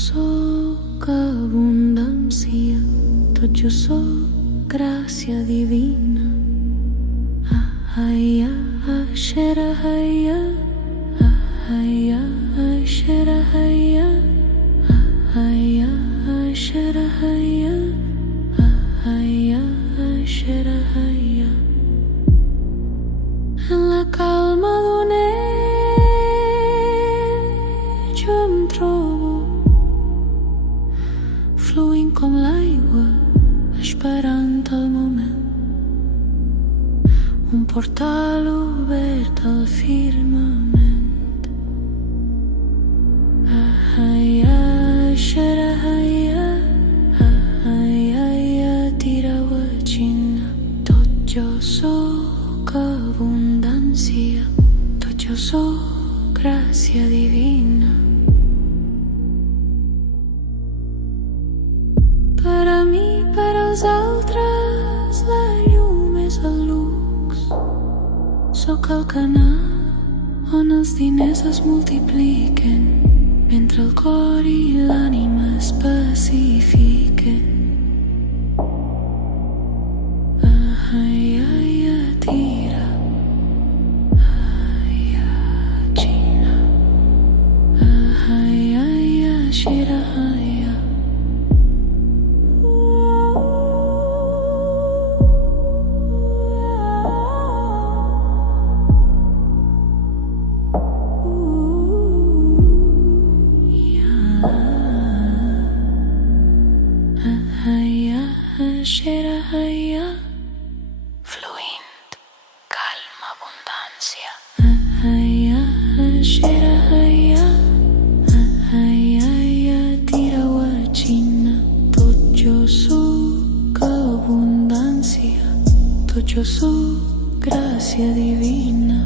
sóc abundància, tot jo sóc gràcia divina. Ahaya, asherahaya, ahaya, asherahaya, ahaya, asherahaya, ahaya, asherahaya. En la calma d'un jo em trobo, fluint com l'aigua, esperant el moment. Un portal obert al firmament. Ahaya, asherahaya, ahaya, tirawachina. Tot jo sóc abundància, tot jo sóc gràcia divina. Per a mi, per als altres, la llum és el lux. Sóc el canal on els diners es multipliquen, mentre el cor i l'ànima es pacifiquen. Ahaya, tira, ahaya, china, ahaya, shirahaya. Ahaya, asherahaya, fluint, calma, abundància. Ahaya, asherahaya, ahaya, tirawachina. Tot jo sóc abundància, tot jo sóc gràcia divina.